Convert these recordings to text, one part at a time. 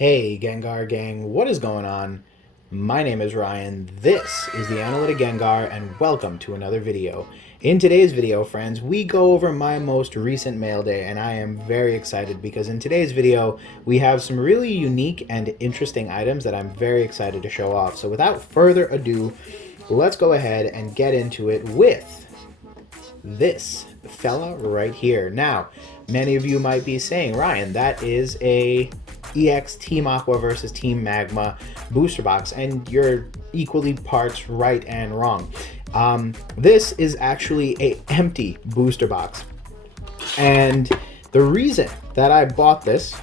Hey Gengar Gang, what is going on? My name is Ryan, this is the Analytic Gengar, and welcome to another video. In today's video, friends, we go over my most recent mail day, and I am very excited because in today's video, we have some really unique and interesting items that I'm very excited to show off. So without further ado, let's go ahead and get into it with this fella right here. Now, many of you might be saying, Ryan, that is a EX Team Aqua versus Team Magma booster box, and you're equally parts right and wrong. This is actually a empty booster box, and the reason that I bought this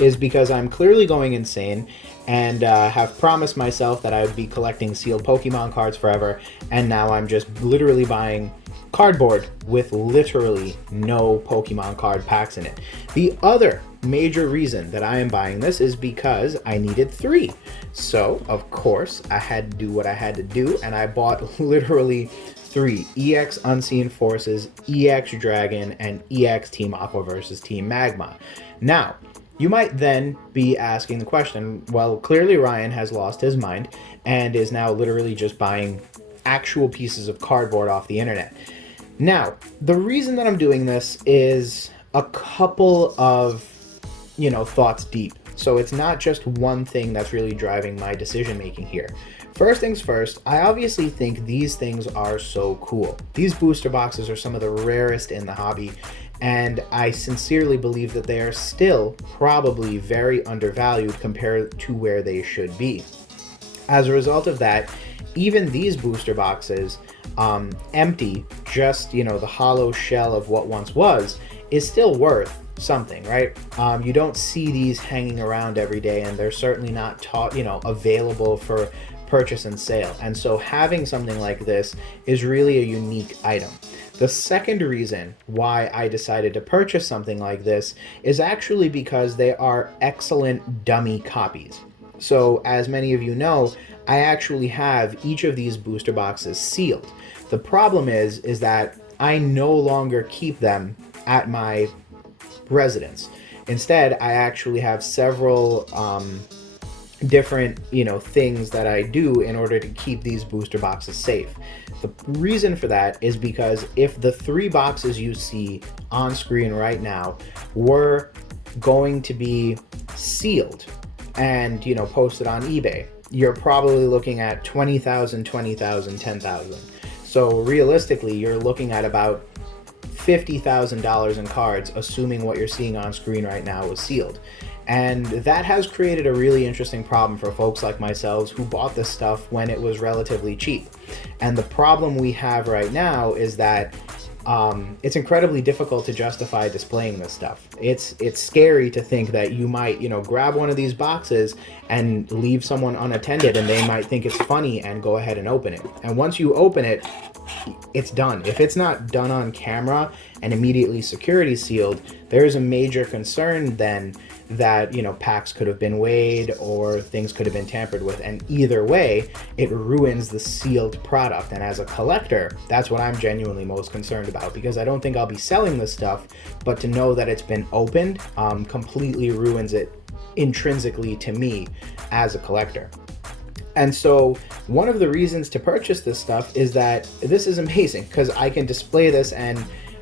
is because I'm clearly going insane and have promised myself that I would be collecting sealed Pokemon cards forever, and now I'm just literally buying cardboard with literally no Pokemon card packs in it. The other major reason that I am buying this is because I needed 3. So, of course, I had to do what I had to do, and I bought literally 3 EX Unseen Forces, EX Dragon, and EX Team Aqua versus Team Magma. Now, you might then be asking the question, well, clearly Ryan has lost his mind and is now literally just buying actual pieces of cardboard off the internet. Now, the reason that I'm doing this is a couple of, thoughts deep. So it's not just one thing that's really driving my decision making here. First things first, I obviously think these things are so cool. These booster boxes are some of the rarest in the hobby, and I sincerely believe that they are still probably very undervalued compared to where they should be. As a result of that, even these booster boxes, empty, just, the hollow shell of what once was, is still worth something, right? You don't see these hanging around every day, and they're certainly not available for purchase and sale. And so having something like this is really a unique item. The second reason why I decided to purchase something like this is actually because they are excellent dummy copies. So as many of you know, I actually have each of these booster boxes sealed. The problem is that I no longer keep them at my residence. Instead, I actually have several different things that I do in order to keep these booster boxes safe. The reason for that is because if the 3 boxes you see on screen right now were going to be sealed and posted on eBay, you're probably looking at 20,000, 20,000, 10,000. So realistically, you're looking at about $50,000 in cards, assuming what you're seeing on screen right now is sealed. And that has created a really interesting problem for folks like myself who bought this stuff when it was relatively cheap. And the problem we have right now is that it's incredibly difficult to justify displaying this stuff. It's scary to think that you might, grab one of these boxes and leave someone unattended, and they might think it's funny and go ahead and open it. And once you open it, it's done. If it's not done on camera and immediately security sealed, there's a major concern then that packs could have been weighed or things could have been tampered with, and either way it ruins the sealed product. And as a collector, that's what I'm genuinely most concerned about, because I don't think I'll be selling this stuff, but to know that it's been opened completely ruins it intrinsically to me as a collector. And so one of the reasons to purchase this stuff is that this is amazing, because I can display this, and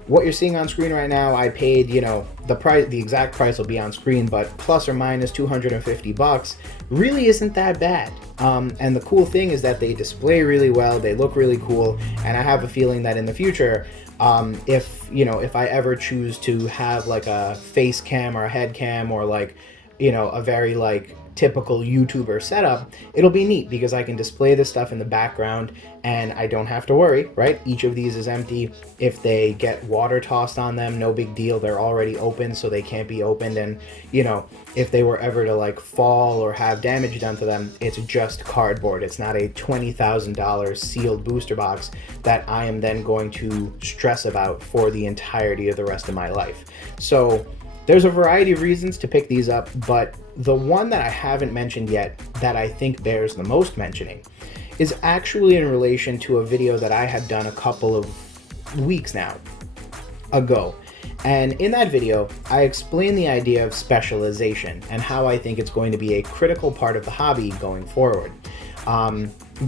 what you're seeing on screen right now, I paid, the price, the exact price will be on screen, but plus or minus 250 bucks really isn't that bad. And the cool thing is that they display really well, they look really cool, and I have a feeling that in the future, if I ever choose to have like a face cam or a head cam or like, a very like typical YouTuber setup, it'll be neat because I can display this stuff in the background and I don't have to worry, right? Each of these is empty. If they get water tossed on them, no big deal. They're already open, so they can't be opened. And, if they were ever to like fall or have damage done to them, it's just cardboard. It's not a $20,000 sealed booster box that I am then going to stress about for the entirety of the rest of my life. So there's a variety of reasons to pick these up, but the one that I haven't mentioned yet that I think bears the most mentioning is actually in relation to a video that I had done a couple of weeks now ago. And in that video, I explain the idea of specialization and how I think it's going to be a critical part of the hobby going forward.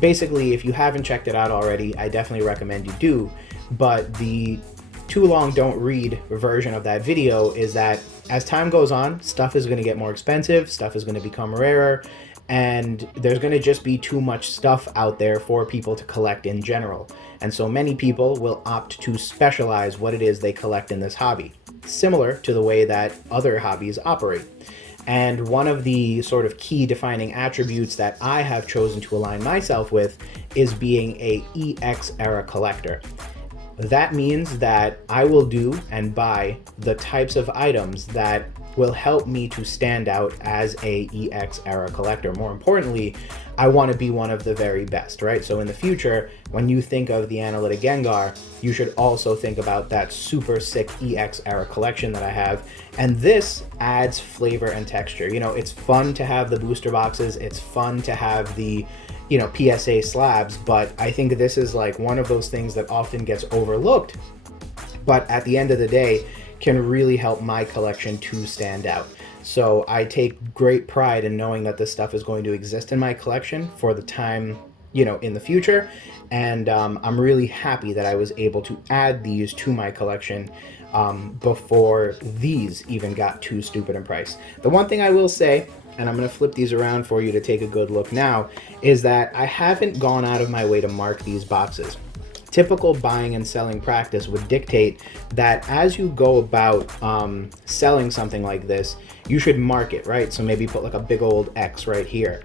Basically, if you haven't checked it out already, I definitely recommend you do, but the too long don't read version of that video is that as time goes on, stuff is going to get more expensive, stuff is going to become rarer, and there's going to just be too much stuff out there for people to collect in general. And so many people will opt to specialize what it is they collect in this hobby, similar to the way that other hobbies operate. And one of the sort of key defining attributes that I have chosen to align myself with is being a EX era collector. That means that I will do and buy the types of items that will help me to stand out as a EX era collector. More importantly, I want to be one of the very best, right? So in the future, when you think of the Analytic Gengar, you should also think about that super sick EX era collection that I have. And this adds flavor and texture. You know, it's fun to have the booster boxes. It's fun to have the, you know, PSA slabs, but I think this is like one of those things that often gets overlooked, but at the end of the day can really help my collection to stand out. So I take great pride in knowing that this stuff is going to exist in my collection for the time, you know, in the future. And I'm really happy that I was able to add these to my collection before these even got too stupid in price. The one thing I will say, and I'm going to flip these around for you to take a good look now, is that I haven't gone out of my way to mark these boxes. Typical buying and selling practice would dictate that as you go about selling something like this, you should mark it, right? So maybe put like a big old X right here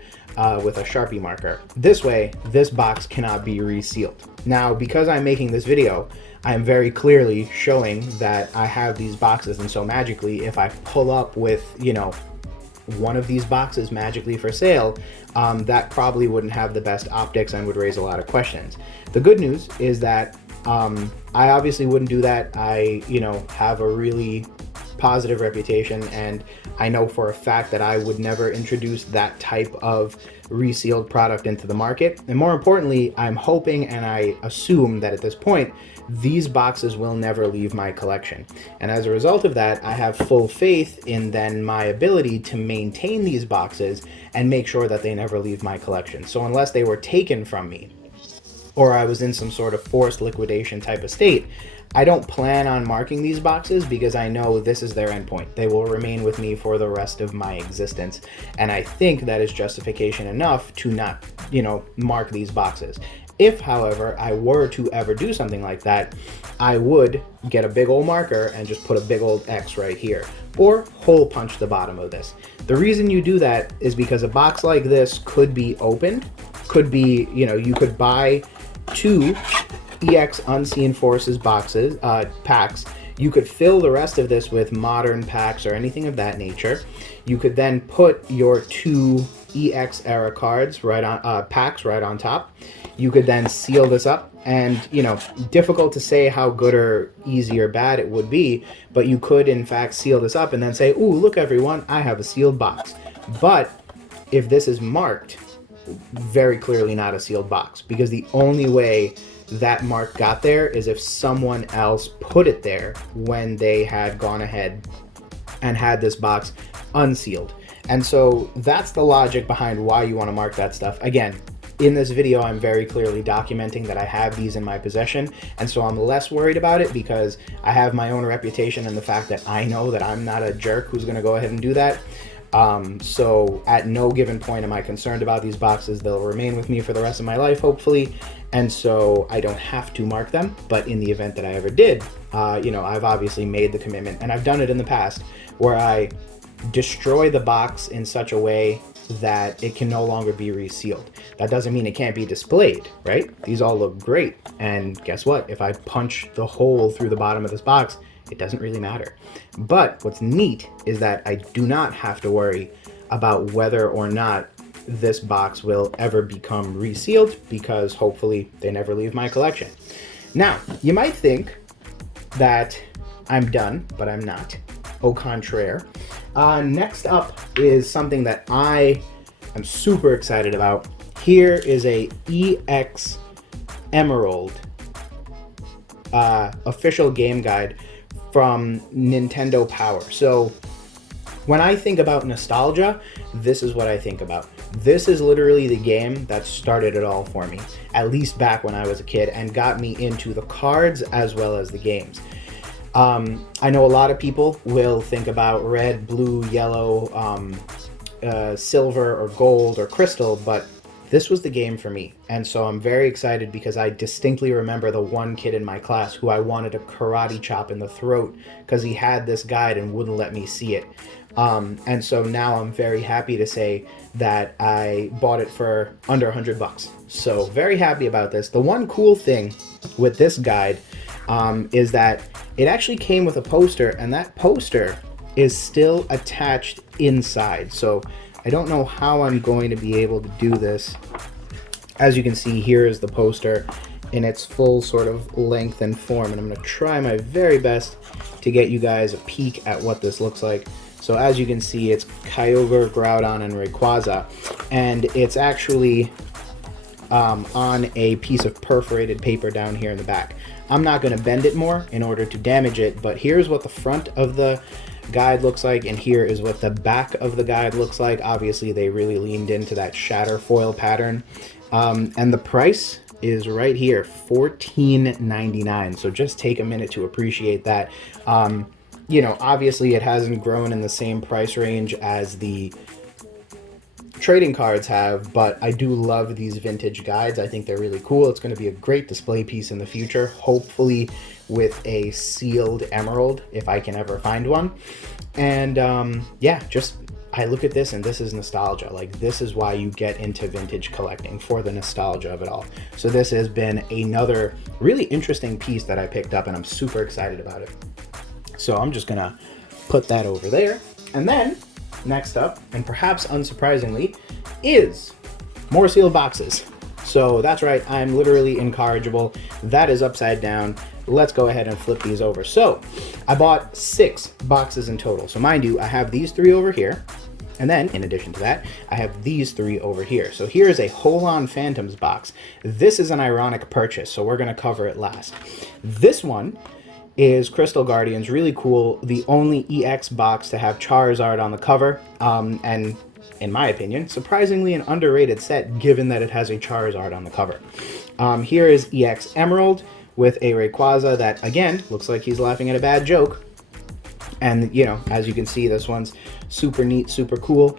with a Sharpie marker. This way, this box cannot be resealed. Now, because I'm making this video, I am very clearly showing that I have these boxes, and so magically, if I pull up with, you know, one of these boxes magically for sale, that probably wouldn't have the best optics and would raise a lot of questions. The good news is that I obviously wouldn't do that. I, you know, have a really positive reputation, and I know for a fact that I would never introduce that type of resealed product into the market. And more importantly, I'm hoping and I assume that at this point, these boxes will never leave my collection. And as a result of that, I have full faith in then my ability to maintain these boxes and make sure that they never leave my collection. So unless they were taken from me, or I was in some sort of forced liquidation type of state, I don't plan on marking these boxes because I know this is their endpoint. They will remain with me for the rest of my existence. And I think that is justification enough to not, you know, mark these boxes. If, however, I were to ever do something like that, I would get a big old marker and just put a big old X right here, or hole punch the bottom of this. The reason you do that is because a box like this could be opened, could be, you know, you could buy 2 EX Unseen Forces boxes, packs. You could fill the rest of this with modern packs or anything of that nature. You could then put your 2 EX era cards right on, packs right on top. You could then seal this up, and, you know, difficult to say how good or easy or bad it would be, but you could in fact seal this up and then say, ooh, look everyone, I have a sealed box. But if this is marked, very clearly not a sealed box, because the only way that mark got there is if someone else put it there when they had gone ahead and had this box unsealed. And so that's the logic behind why you want to mark that stuff. Again, in this video, I'm very clearly documenting that I have these in my possession, and so I'm less worried about it because I have my own reputation and the fact that I know that I'm not a jerk who's going to go ahead and do that. So at no given point am I concerned about these boxes. They'll remain with me for the rest of my life, hopefully, and so I don't have to mark them. But in the event that I ever did, you know, I've obviously made the commitment, and I've done it in the past, where I destroy the box in such a way that it can no longer be resealed. That doesn't mean it can't be displayed, right? These all look great, and guess what? If I punch the hole through the bottom of this box, it doesn't really matter. But what's neat is that I do not have to worry about whether or not this box will ever become resealed, because hopefully they never leave my collection. Now, you might think that I'm done, but I'm not. Au contraire. Next up is something that I am super excited about. Here is a EX Emerald official game guide from Nintendo Power. So when I think about nostalgia, this is what I think about. This is literally the game that started it all for me, at least back when I was a kid, and got me into the cards as well as the games. I know a lot of people will think about red, blue, yellow, silver or gold or crystal, but this was the game for me. And so I'm very excited because I distinctly remember the one kid in my class who I wanted a karate chop in the throat because he had this guide and wouldn't let me see it. And so now I'm very happy to say that I bought it for under $100. So very happy about this. The one cool thing with this guide is that it actually came with a poster, and that poster is still attached inside. So I don't know how I'm going to be able to do this. As you can see, here is the poster in its full sort of length and form, and I'm going to try my very best to get you guys a peek at what this looks like. So as you can see, it's Kyogre, Groudon, and Rayquaza, and it's actually on a piece of perforated paper down here in the back. I'm not going to bend it more in order to damage it, but here's what the front of the guide looks like, and here is what the back of the guide looks like. Obviously, they really leaned into that shatter foil pattern, and the price is right here, $14.99. So just take a minute to appreciate that. You know, obviously it hasn't grown in the same price range as the trading cards have, but I do love these vintage guides. I think they're really cool. It's going to be a great display piece in the future, hopefully with a sealed emerald if I can ever find one. And yeah, just I look at this and this is nostalgia. Like, this is why you get into vintage collecting, for the nostalgia of it all. So this has been another really interesting piece that I picked up, and I'm super excited about it. So I'm just gonna put that over there. And then next up, and perhaps unsurprisingly, is more sealed boxes. So that's right, I'm literally incorrigible. That is upside down. Let's go ahead and flip these over. So I bought 6 boxes in total. So mind you, I have these 3 over here. And then, in addition to that, I have these 3 over here. So here is a Hold-On Phantoms box. This is an ironic purchase, so we're gonna cover it last. This one is Crystal Guardians, really cool. The only EX box to have Charizard on the cover, and in my opinion, surprisingly an underrated set given that it has a Charizard on the cover. Here is EX Emerald with a Rayquaza that, again, looks like he's laughing at a bad joke. And, you know, as you can see, this one's super neat, super cool.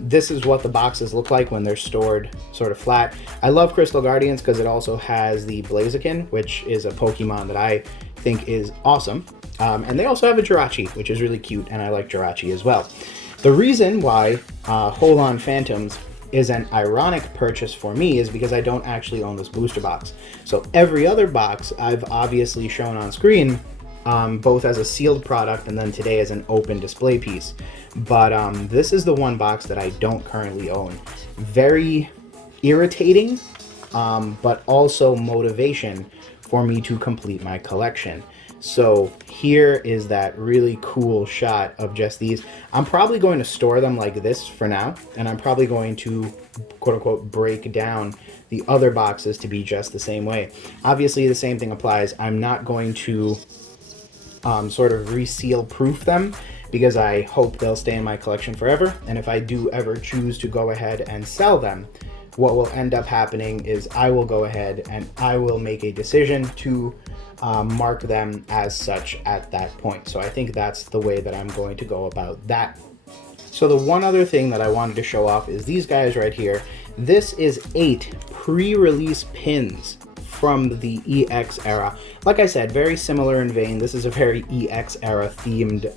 This is what the boxes look like when they're stored sort of flat. I love Crystal Guardians because it also has the Blaziken, which is a Pokemon that I think is awesome. And they also have a Jirachi, which is really cute, and I like Jirachi as well. The reason why Hold-On Phantoms is an ironic purchase for me is because I don't actually own this booster box. So every other box I've obviously shown on screen, both as a sealed product and then today as an open display piece. But this is the one box that I don't currently own. Very irritating, but also motivation for me to complete my collection. So here is that really cool shot of just these. I'm probably going to store them like this for now, and I'm probably going to quote unquote break down the other boxes to be just the same way. Obviously the same thing applies. I'm not going to sort of reseal proof them because I hope they'll stay in my collection forever. And if I do ever choose to go ahead and sell them, what will end up happening is I will go ahead and I will make a decision to mark them as such at that point. So I think that's the way that I'm going to go about that. So the one other thing that I wanted to show off is these guys right here. This is 8 pre-release pins from the EX era. Like I said, very similar in vein. This is a very EX era themed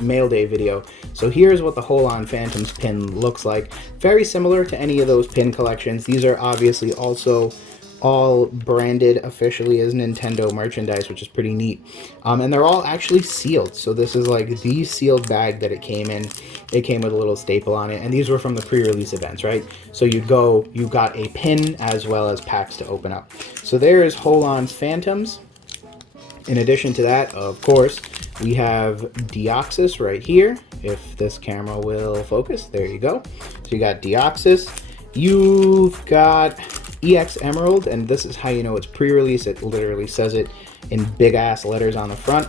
mail day video. So here's what the Hold-On Phantoms pin looks like. Very similar to any of those pin collections. These are obviously also all branded officially as Nintendo merchandise, which is pretty neat. And they're all actually sealed. So this is like the sealed bag that it came in. It came with a little staple on it, and these were from the pre-release events, right? So you got a pin as well as packs to open up. So there is Hold-On Phantoms. In addition to that, of course, we have Deoxys right here. If this camera will focus, there you go. So you got Deoxys. You've got EX Emerald, and this is how you know it's pre-release. It literally says it in big ass letters on the front.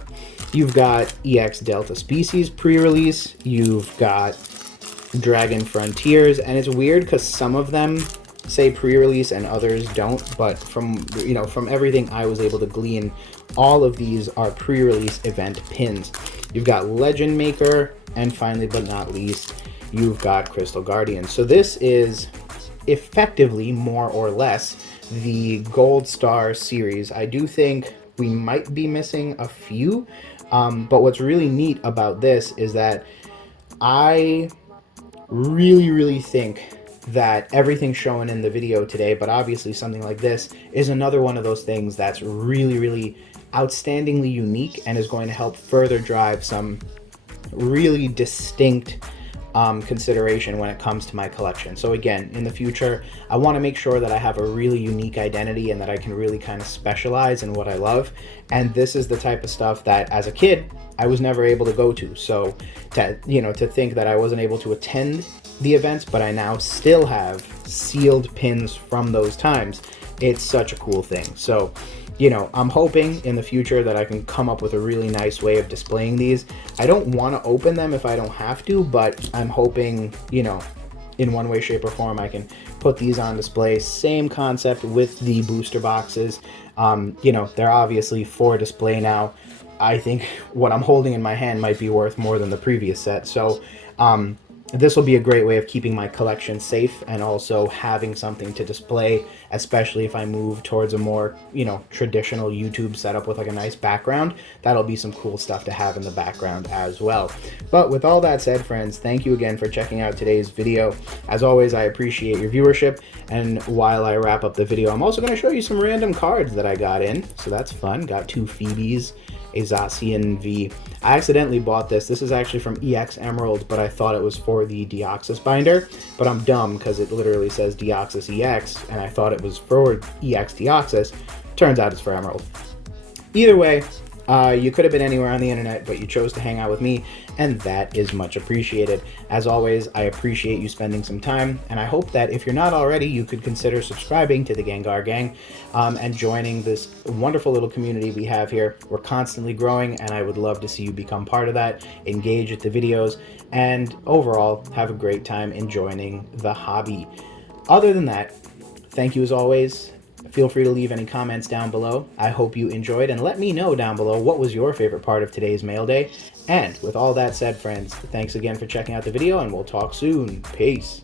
You've got EX Delta Species pre-release. You've got Dragon Frontiers, and it's weird because some of them say pre-release and others don't, but from everything I was able to glean, all of these are pre-release event pins. You've got Legend Maker, and finally but not least, you've got Crystal Guardian. So this is effectively more or less the Gold Star series. I do think we might be missing a few, but what's really neat about this is that I really think that everything shown in the video today, but obviously something like this, is another one of those things that's really outstandingly unique and is going to help further drive some really distinct consideration when it comes to my collection. So again, in the future, I want to make sure that I have a really unique identity and that I can really kind of specialize in what I love. And this is the type of stuff that as a kid, I was never able to go to. So to think that I wasn't able to attend the events, but I now still have sealed pins from those times, it's such a cool thing. So I'm hoping in the future that I can come up with a really nice way of displaying these. I don't want to open them if I don't have to, but I'm hoping, in one way, shape, or form, I can put these on display. Same concept with the booster boxes. They're obviously for display now. I think what I'm holding in my hand might be worth more than the previous set. So this will be a great way of keeping my collection safe and also having something to display, especially if I move towards a more, traditional YouTube setup with like a nice background. That'll be some cool stuff to have in the background as well. But with all that said, friends, thank you again for checking out today's video. As always, I appreciate your viewership. And while I wrap up the video, I'm also going to show you some random cards that I got in. So that's fun. Got 2 Phoebes, a Zacian V. I accidentally bought this. This is actually from EX Emerald, but I thought it was for the Deoxys binder, but I'm dumb because it literally says Deoxys EX, and I thought it was for EX Deoxys. Turns out it's for Emerald. Either way, you could have been anywhere on the internet, but you chose to hang out with me, and that is much appreciated. As always, I appreciate you spending some time, and I hope that if you're not already, you could consider subscribing to the Gengar Gang and joining this wonderful little community we have here. We're constantly growing, and I would love to see you become part of that, engage with the videos, and overall, have a great time enjoying the hobby. Other than that, thank you as always. Feel free to leave any comments down below. I hope you enjoyed, and let me know down below what was your favorite part of today's mail day. And with all that said, friends, thanks again for checking out the video, and we'll talk soon. Peace.